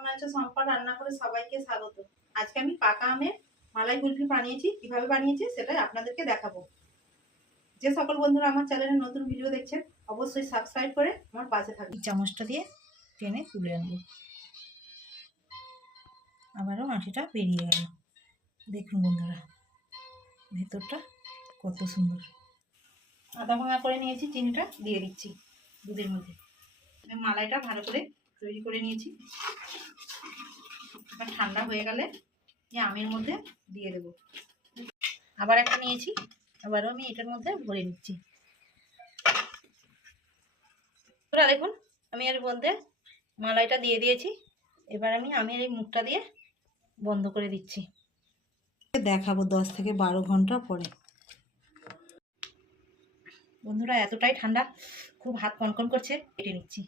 কেমন আছো? সম্পা রান্না করে সবাইকে স্বাগত। আজকে আমি পাকা আমের মালাই কুলফি বানিয়েছি। কিভাবে বানিয়েছি সেটাই আপনাদেরকে দেখাবো। যে সকল বন্ধুরা আমার চ্যানেলে নতুন ভিডিও দেখছেন অবশ্যই সাবস্ক্রাইব করে আমার পাশে থাকবে। চামচটা দিয়ে টেনে তুলে আনবো। আবারও আঁটিটা বেরিয়ে গেল। দেখুন বন্ধুরা, ভেতরটা কত সুন্দর। আদা ভাঙা করে নিয়েছি, চিনিটা দিয়ে দিচ্ছি দুধের মধ্যে। আমি মালাইটা ভালো করে তৈরি করে নিয়েছি। এবার ঠান্ডা হয়ে গেলে আমের মধ্যে দিয়ে দেব। আবার একটা নিয়েছি, আবারও আমি এটার মধ্যে ভরে নিচ্ছি। দেখুন আমি এর মধ্যে মালাইটা দিয়ে দিয়েছি। এবার আমি আমের এই মুখটা দিয়ে বন্ধ করে দিচ্ছি। দেখাবো 10 থেকে 12 ঘন্টা পরে। বন্ধুরা এতটাই ঠান্ডা, খুব হাত কনকন করছে, কেটে নিচ্ছি।